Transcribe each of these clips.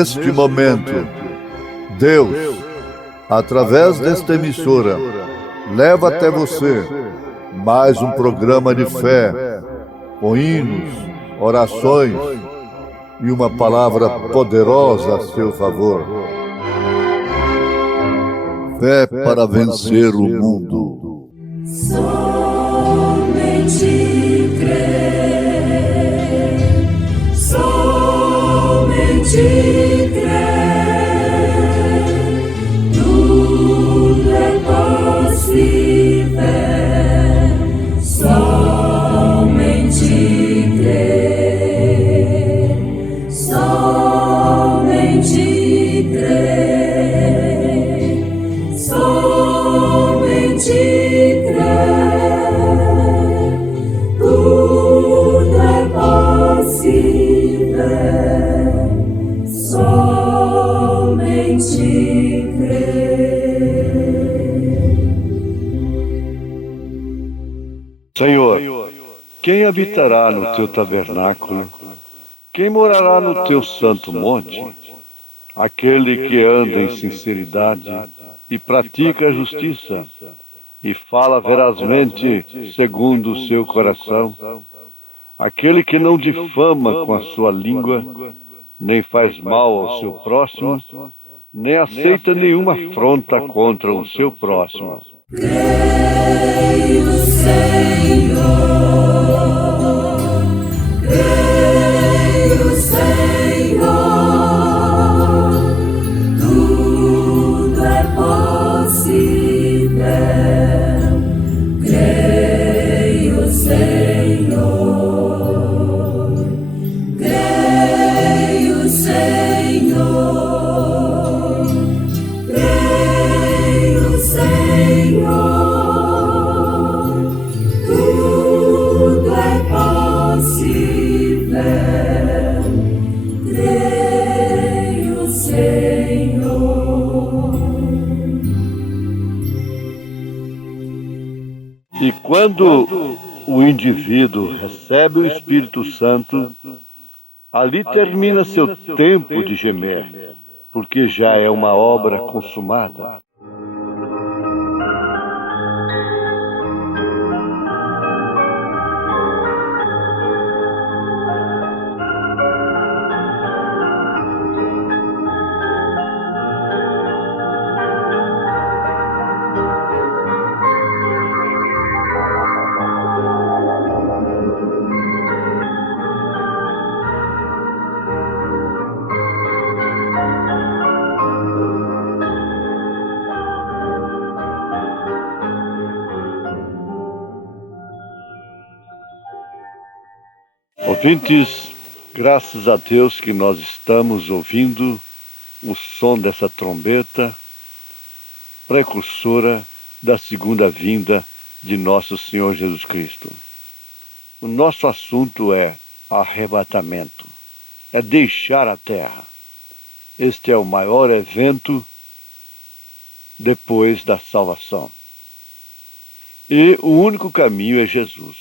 neste momento, Deus, através desta emissora, leva até você mais um programa de fé, com hinos, orações e uma palavra poderosa a seu favor. Fé para vencer o mundo. Somente crer, somente crer, tudo é possível, somente crer, somente crer, somente crer, tudo é possível, somente crer. Senhor, quem habitará no teu tabernáculo? Quem morará no teu santo monte? Aquele que anda em sinceridade e pratica a justiça e fala verazmente segundo o seu coração. Aquele que não difama com a sua língua, nem faz mal ao seu próximo, nem aceita nenhuma afronta contra o seu próximo. Creio, Senhor, creio, Senhor, tudo é possível. Creio, Senhor, creio, Senhor, creio, Senhor, tudo é possível. Creio, Senhor. E quando o indivíduo recebe o Espírito Santo, ali termina seu tempo de gemer, porque já é uma obra consumada. Ouvintes, graças a Deus que nós estamos ouvindo o som dessa trombeta precursora da segunda vinda de nosso Senhor Jesus Cristo. O nosso assunto é arrebatamento, é deixar a terra. Este é o maior evento depois da salvação. E o único caminho é Jesus.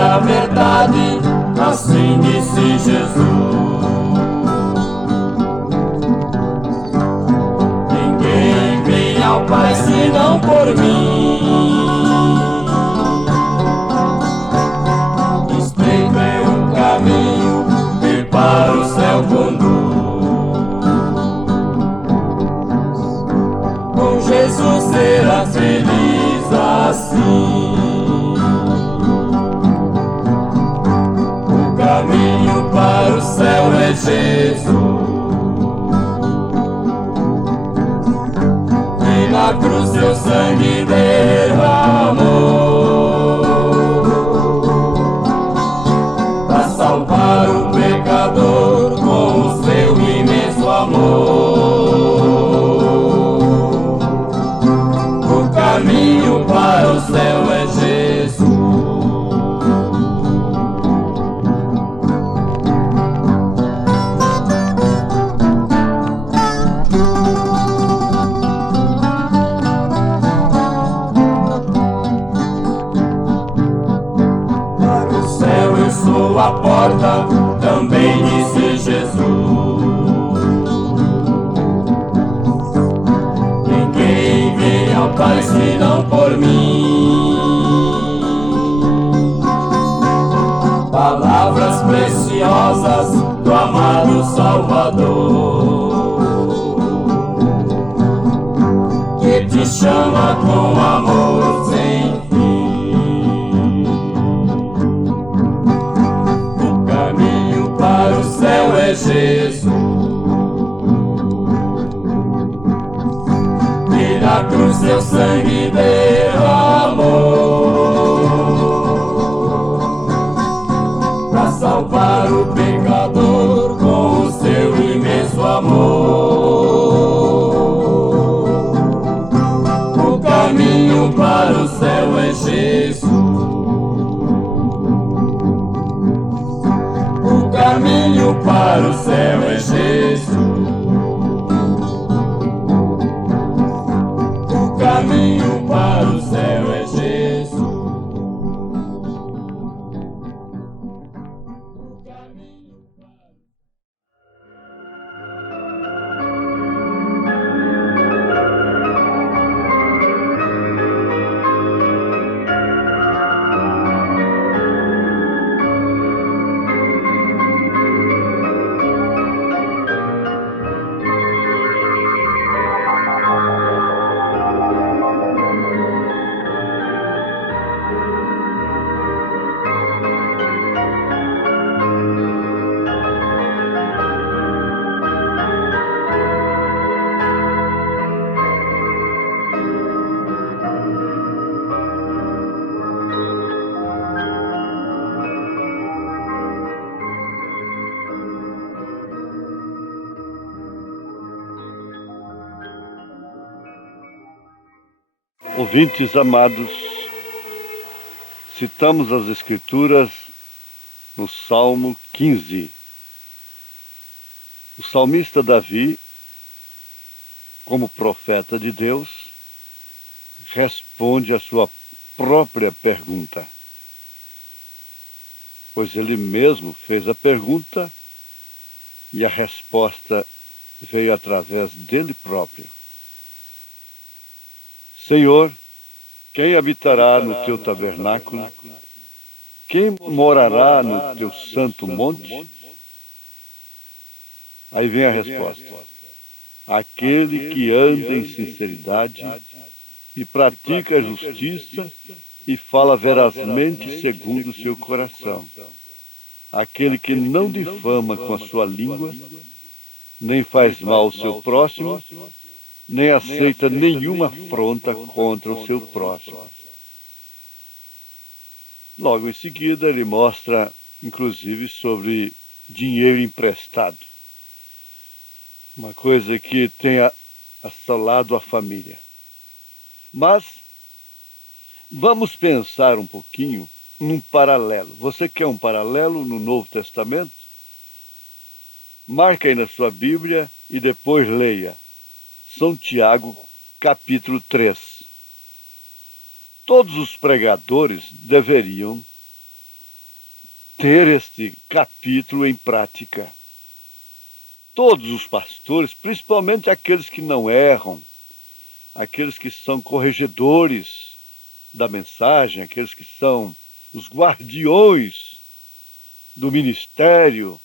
A verdade, assim disse Jesus. Ninguém vem ao Pai senão por mim. Estreito é o caminho que para o céu conduz. Com Jesus serás feliz assim. O caminho para o céu é Jesus. E na cruz seu sangue derramou. tua porta, também disse Jesus. Ninguém vem ao Pai senão por mim. Palavras preciosas do amado Salvador, que te chama com amor sem fim. O caminho para o céu é Jesus, que na cruz seu sangue derramou, para salvar o pecador com o seu imenso amor. O caminho para o céu é Jesus. O caminho para o céu é Jesus. O caminho para o céu é Jesus. O caminho para... Ouvintes amados, citamos as Escrituras no Salmo 15. O salmista Davi, como profeta de Deus, responde à sua própria pergunta, pois ele mesmo fez a pergunta e a resposta veio através dele próprio. Senhor, quem habitará no teu tabernáculo? Quem morará no teu santo monte? Aí vem a resposta. Aquele que anda em sinceridade e pratica a justiça e fala verazmente segundo o seu coração. Aquele que não difama com a sua língua, nem faz mal ao seu próximo, nem aceita nenhuma afronta contra o seu próximo. Logo em seguida, ele mostra, inclusive, sobre dinheiro emprestado. Uma coisa que tenha assolado a família. Mas, vamos pensar um pouquinho num paralelo. Você quer um paralelo no Novo Testamento? Marca aí na sua Bíblia e depois leia. São Tiago, capítulo 3. Todos os pregadores deveriam ter este capítulo em prática. Todos os pastores, principalmente aqueles que não erram, aqueles que são corregedores da mensagem, aqueles que são os guardiões do ministério,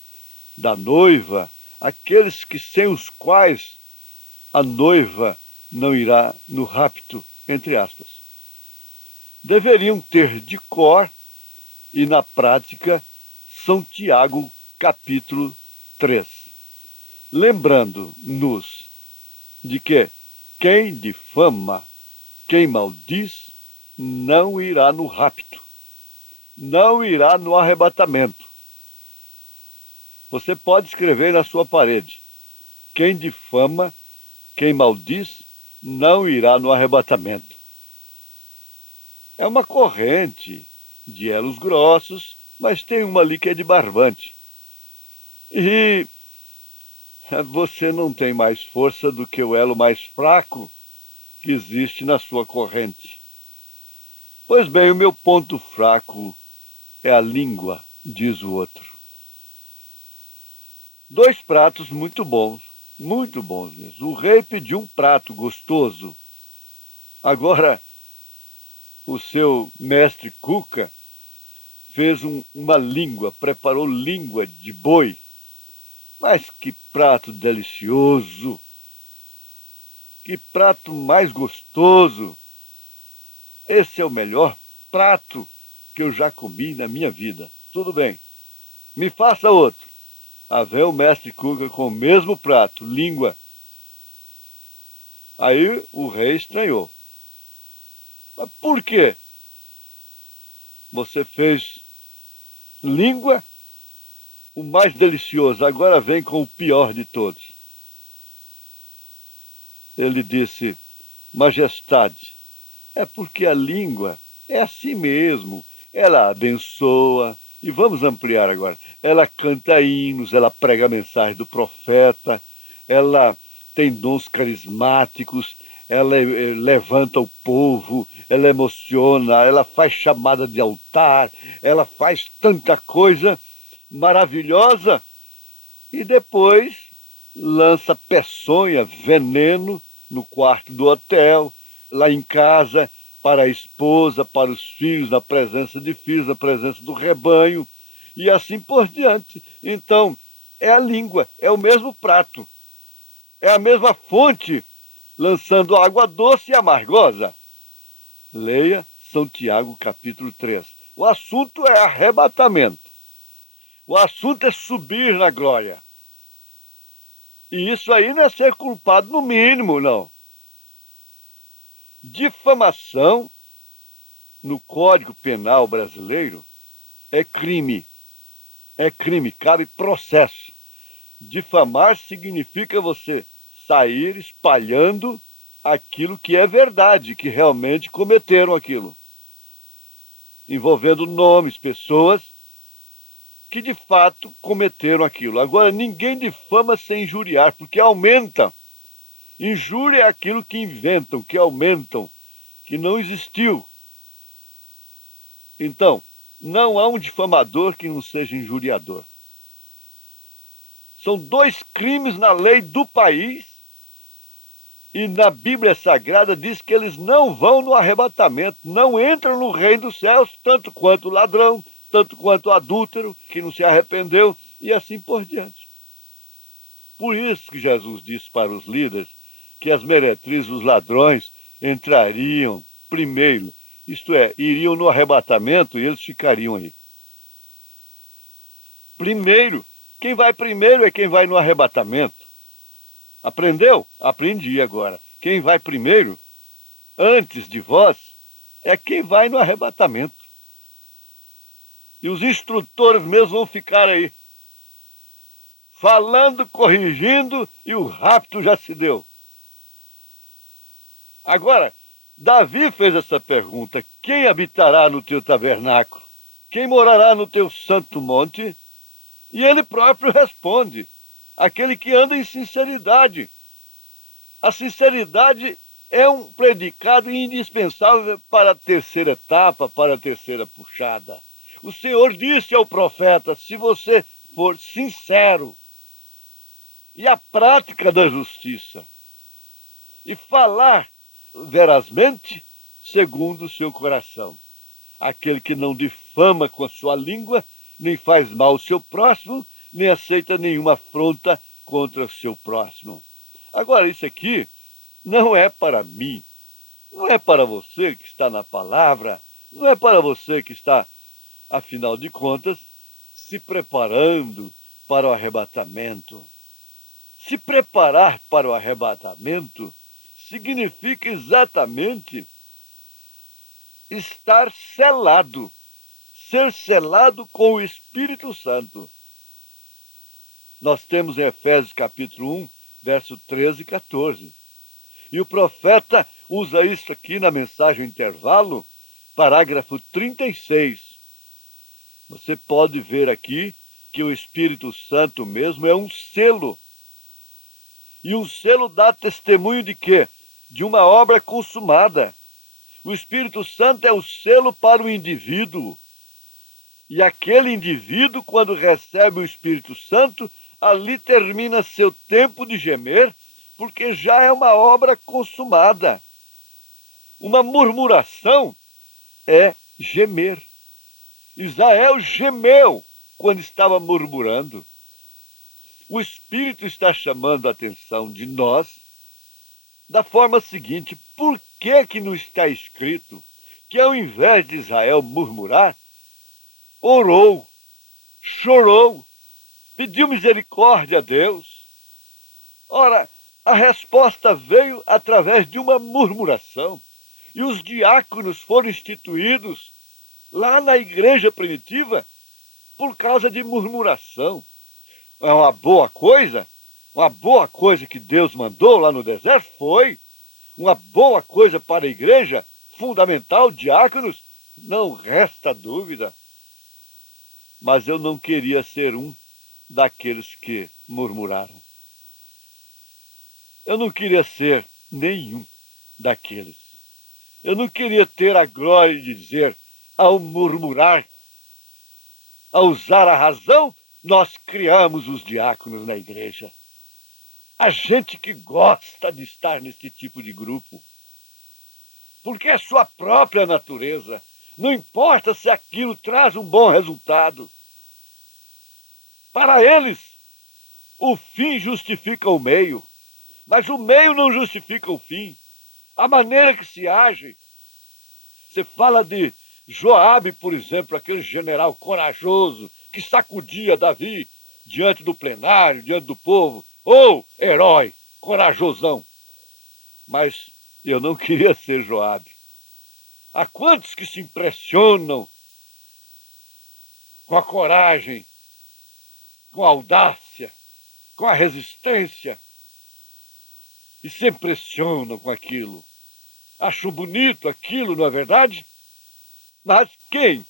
da noiva, aqueles que sem os quais a noiva não irá no rapto, entre aspas. Deveriam ter de cor e na prática São Tiago, capítulo 3. Lembrando-nos de que quem difama, quem maldiz, não irá no rapto, não irá no arrebatamento. Você pode escrever na sua parede: quem difama, quem maldiz, não irá no arrebatamento. É uma corrente de elos grossos, mas tem uma ali que é de barbante. E você não tem mais força do que o elo mais fraco que existe na sua corrente. Pois bem, o meu ponto fraco é a língua, diz o outro. Dois pratos muito bons mesmo. O rei pediu um prato gostoso. Agora, o seu mestre Cuca fez uma língua, preparou língua de boi. Mas que prato delicioso! Que prato mais gostoso! Esse é o melhor prato que eu já comi na minha vida. Tudo bem, me faça outro. Veio o mestre Cuca com o mesmo prato, língua. Aí o rei estranhou. Mas por quê? Você fez língua, o mais delicioso, agora vem com o pior de todos. Ele disse: Majestade, é porque a língua é assim mesmo. Ela abençoa, e vamos ampliar agora. Ela canta hinos, ela prega a mensagem do profeta, ela tem dons carismáticos, ela levanta o povo, ela emociona, ela faz chamada de altar, ela faz tanta coisa maravilhosa e depois lança peçonha, veneno no quarto do hotel, lá em casa, para a esposa, para os filhos, na presença de filhos, na presença do rebanho, e assim por diante. Então, é a língua, é o mesmo prato, é a mesma fonte, lançando água doce e amargosa. Leia São Tiago, capítulo 3. O assunto é arrebatamento. O assunto é subir na glória. E isso aí não é ser culpado no mínimo, não. Difamação, no Código Penal brasileiro, é crime. É crime, cabe processo. Difamar significa você sair espalhando aquilo que é verdade, que realmente cometeram aquilo. Envolvendo nomes, pessoas que de fato cometeram aquilo. Agora, ninguém difama sem injuriar, porque aumenta. Injúria é aquilo que inventam, que aumentam, que não existiu. Então, não há um difamador que não seja injuriador. São dois crimes na lei do país e na Bíblia Sagrada diz que eles não vão no arrebatamento, não entram no reino dos céus, tanto quanto o ladrão, tanto quanto o adúltero, que não se arrependeu, e assim por diante. Por isso que Jesus disse para os líderes que as meretrizes, os ladrões, entrariam primeiro, isto é, iriam no arrebatamento e eles ficariam aí. Primeiro, quem vai primeiro é quem vai no arrebatamento. Aprendeu? Aprendi agora. Quem vai primeiro, antes de vós, é quem vai no arrebatamento. E os instrutores mesmo vão ficar aí, falando, corrigindo, e o rapto já se deu. Agora, Davi fez essa pergunta: quem habitará no teu tabernáculo? Quem morará no teu santo monte? E ele próprio responde: aquele que anda em sinceridade. A sinceridade é um predicado indispensável para a terceira etapa, para a terceira puxada. O Senhor disse ao profeta: se você for sincero, e a prática da justiça, e falar verazmente segundo o seu coração. Aquele que não difama com a sua língua, nem faz mal ao seu próximo, nem aceita nenhuma afronta contra o seu próximo. Agora, isso aqui não é para mim, não é para você que está na palavra, não é para você que está, afinal de contas, se preparando para o arrebatamento. Se preparar para o arrebatamento significa exatamente estar selado, ser selado com o Espírito Santo. Nós temos em Efésios capítulo 1, verso 13 e 14. E o profeta usa isso aqui na mensagem intervalo, parágrafo 36. Você pode ver aqui que o Espírito Santo mesmo é um selo. E um selo dá testemunho de quê? De uma obra consumada. O Espírito Santo é o selo para o indivíduo. E aquele indivíduo, quando recebe o Espírito Santo, ali termina seu tempo de gemer, porque já é uma obra consumada. Uma murmuração é gemer. Israel gemeu quando estava murmurando. O Espírito está chamando a atenção de nós da forma seguinte: por que não está escrito que ao invés de Israel murmurar, orou, chorou, pediu misericórdia a Deus? Ora, a resposta veio através de uma murmuração. E os diáconos foram instituídos lá na igreja primitiva por causa de murmuração. É uma boa coisa que Deus mandou lá no deserto? Foi. Uma boa coisa para a igreja, fundamental, diáconos? Não resta dúvida. Mas eu não queria ser um daqueles que murmuraram. Eu não queria ser nenhum daqueles. Eu não queria ter a glória de dizer, ao murmurar, a usar a razão, nós criamos os diáconos na igreja. A gente que gosta de estar nesse tipo de grupo. Porque é sua própria natureza. Não importa se aquilo traz um bom resultado. Para eles, o fim justifica o meio. Mas o meio não justifica o fim. A maneira que se age. Você fala de Joabe, por exemplo, aquele general corajoso que sacudia Davi diante do plenário, diante do povo. Herói, corajosão. Mas eu não queria ser Joabe. Há quantos que se impressionam com a coragem, com a audácia, com a resistência e se impressionam com aquilo. Acham bonito aquilo, não é verdade? Mas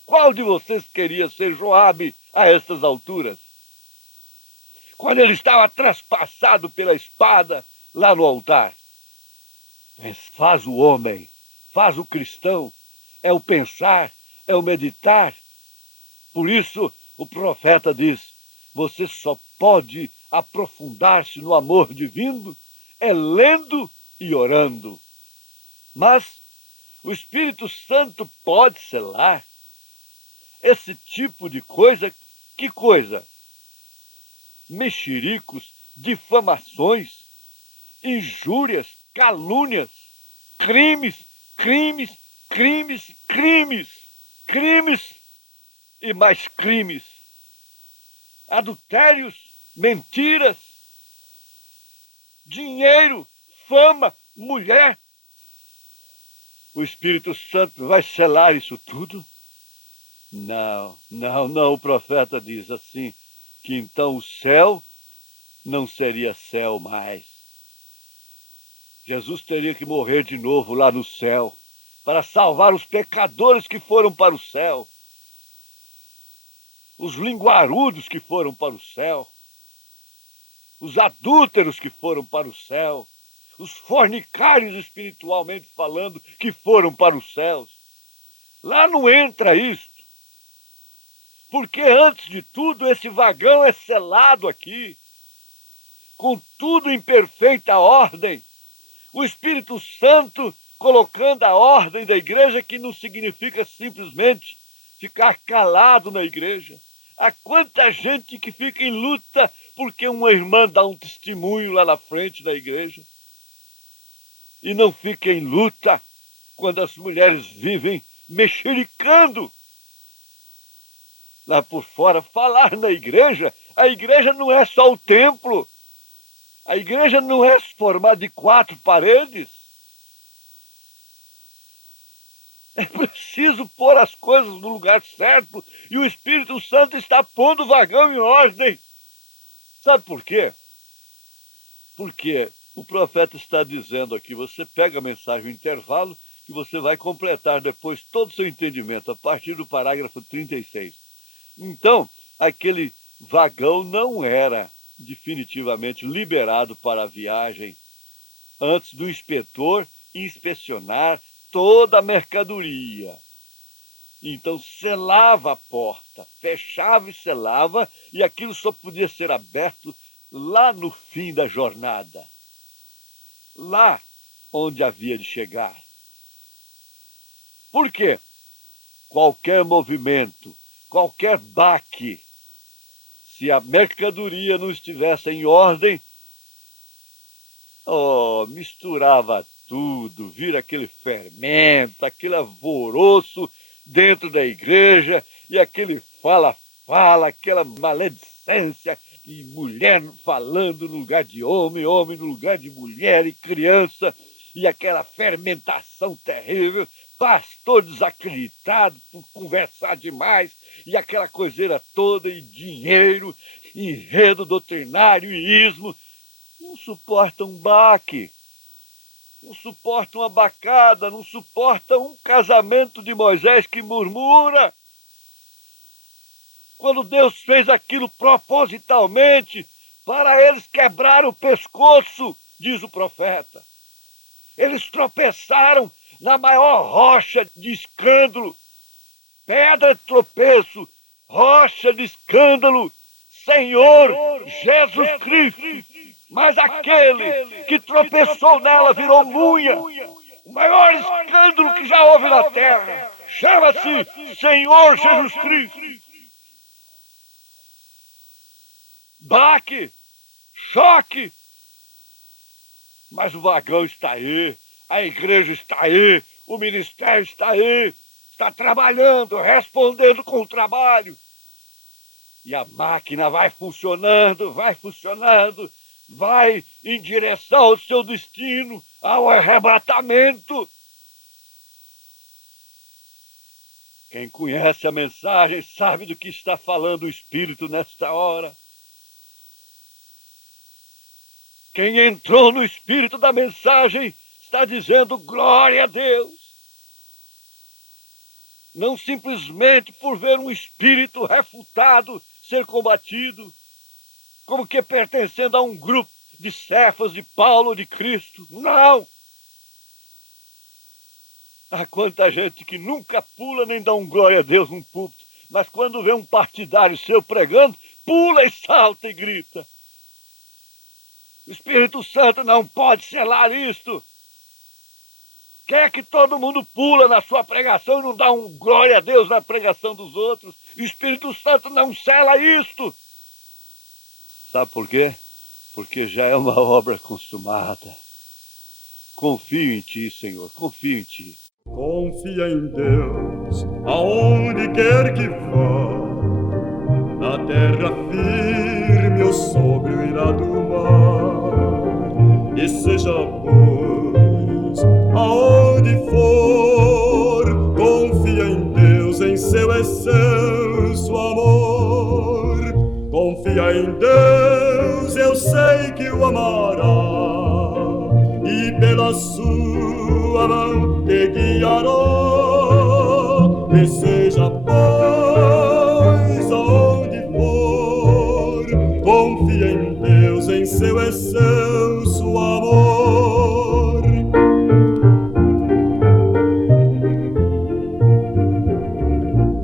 qual de vocês queria ser Joabe a estas alturas? Quando ele estava traspassado pela espada lá no altar. Mas faz o homem, faz o cristão, é o pensar, é o meditar. Por isso o profeta diz, você só pode aprofundar-se no amor divino lendo e orando. Mas o Espírito Santo pode selar esse tipo de coisa. Que coisa? Mexericos, difamações, injúrias, calúnias, crimes e mais crimes, adultérios, mentiras, dinheiro, fama, mulher. O Espírito Santo vai selar isso tudo? Não, o profeta diz assim, que então o céu não seria céu mais. Jesus teria que morrer de novo lá no céu, para salvar os pecadores que foram para o céu, os linguarudos que foram para o céu, os adúlteros que foram para o céu, os fornicários espiritualmente falando que foram para os céus. Lá não entra isto. Porque antes de tudo esse vagão é selado aqui, com tudo em perfeita ordem. O Espírito Santo colocando a ordem da igreja, que não significa simplesmente ficar calado na igreja. Há quanta gente que fica em luta porque uma irmã dá um testemunho lá na frente da igreja. E não fica em luta quando as mulheres vivem mexericando lá por fora. Falar na igreja, a igreja não é só o templo. A igreja não é formada de 4 paredes. É preciso pôr as coisas no lugar certo. E o Espírito Santo está pondo o vagão em ordem. Sabe por quê? Porque o profeta está dizendo aqui, você pega a mensagem no intervalo, que você vai completar depois todo o seu entendimento, a partir do parágrafo 36. Então, aquele vagão não era definitivamente liberado para a viagem antes do inspetor inspecionar toda a mercadoria. Então selava a porta, fechava e selava, e aquilo só podia ser aberto lá no fim da jornada, lá onde havia de chegar. Por quê? Qualquer movimento, qualquer baque, se a mercadoria não estivesse em ordem, misturava tudo, vira aquele fermento, aquele alvoroço dentro da igreja, e aquele fala-fala, aquela maledicência, e mulher falando no lugar de homem, homem no lugar de mulher e criança, e aquela fermentação terrível, pastor desacreditado por conversar demais, e aquela coiseira toda, e dinheiro, enredo doutrinário e ismo. Não suporta um baque, não suporta uma bacada, não suporta um casamento de Moisés que murmura. Quando Deus fez aquilo propositalmente, para eles quebrar o pescoço, diz o profeta. Eles tropeçaram na maior rocha de escândalo, pedra de tropeço, rocha de escândalo, Senhor Jesus Cristo. Mas aquele que tropeçou nela virou munha. O maior escândalo que já houve na terra. Chama-se Senhor Jesus Cristo. Baque, choque. Mas o vagão está aí, a igreja está aí, o ministério está aí, está trabalhando, respondendo com o trabalho. E a máquina vai funcionando, vai em direção ao seu destino, ao arrebatamento. Quem conhece a mensagem sabe do que está falando o Espírito nesta hora. Quem entrou no Espírito da mensagem está dizendo glória a Deus. Não simplesmente por ver um Espírito refutado ser combatido, como que pertencendo a um grupo de Cefas, de Paulo, de Cristo. Não! Há quanta gente que nunca pula nem dá um glória a Deus num púlpito, mas quando vê um partidário seu pregando, pula e salta e grita. O Espírito Santo não pode selar isto. Quer que todo mundo pula na sua pregação e não dá um glória a Deus na pregação dos outros? O Espírito Santo não sela isto. Sabe por quê? Porque já é uma obra consumada. Confio em Ti, Senhor, confio em Ti. Confia em Deus, aonde quer que vá. Na terra firme ou sobre o irado mar. E seja, pois, aonde for, confia em Deus, em seu excelso amor. Confia em Deus, eu sei que o amará, e pela sua mão te guiará. E seja, pois, aonde for, confia em Deus, em seu excelso amor.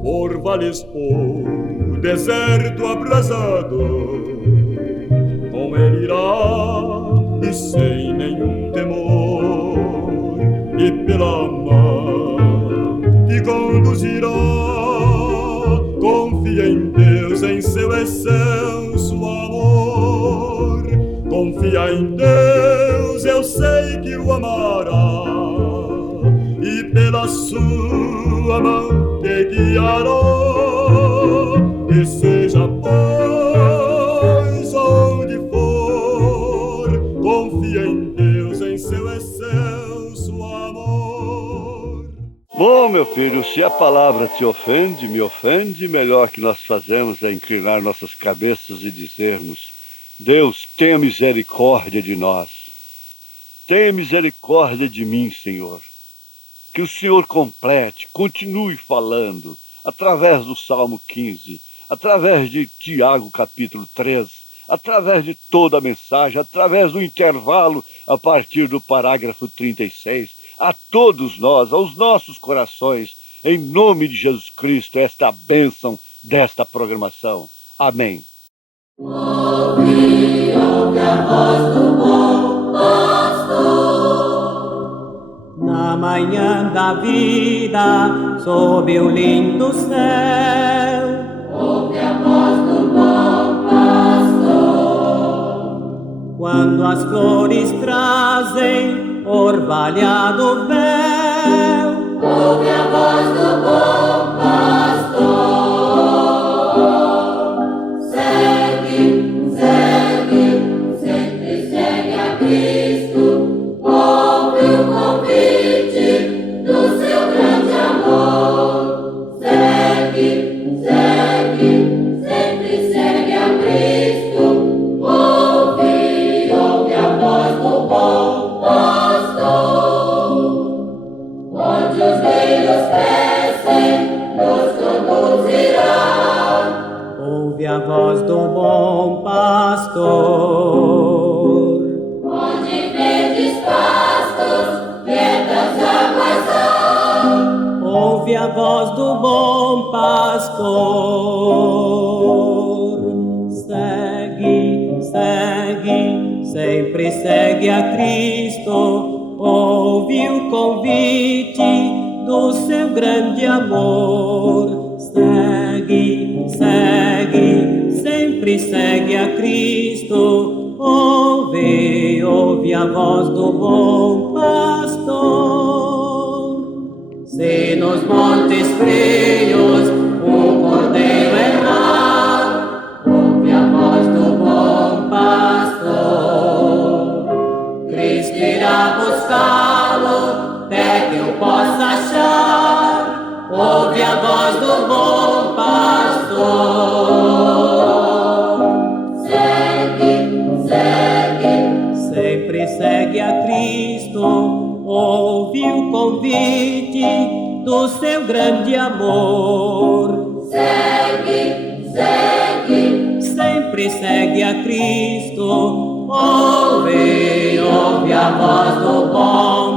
Por vales ou deserto abrasado, com ele irá e sem nenhum temor, e pela mão te conduzirá. Confia em Deus, em seu excelso amor. Confia em Deus, eu sei que o amará, e pela sua mão te guiará. E seja, pois, onde for, confia em Deus, em seu excelso amor. Bom, meu filho, se a palavra te ofende, me ofende, melhor que nós fazemos é inclinar nossas cabeças e dizermos: Deus, tenha misericórdia de nós. Tenha misericórdia de mim, Senhor. Que o Senhor complete, continue falando, através do Salmo 15, através de Tiago capítulo 3, através de toda a mensagem, através do intervalo a partir do parágrafo 36, a todos nós, aos nossos corações, em nome de Jesus Cristo, esta bênção desta programação. Amém. Ouve a voz do bom pastor. Na manhã da vida, sob o lindo céu, Ouve a voz do bom pastor. quando as flores trazem orvalhado véu, Ouve a voz do bom pastor. Segue, segue, sempre segue a Cristo. Ouve o convite do seu grande amor. Segue, segue, sempre segue a Cristo. Ouve a voz do bom pastor. Onde os rios crescem, nos conduzirá. ouve a voz do bom pastor. Onde verdes pastos, quietas águas há. Ouve a voz do bom pastor. Segue, segue, sempre segue a Cristo. Ouve o convite do seu grande amor. Segue, segue, sempre segue a Cristo. Ouve a voz do bom pastor. Se nos montes frios um cordeiro errar, ouve a voz do bom pastor. Cristo irá buscá-lo, até que o possa achar. Ouve a voz do bom pastor. Segue, segue, Sempre segue a Cristo, ouve o convite do seu grande amor. segue, segue, Sempre segue a Cristo, ouve a voz do bom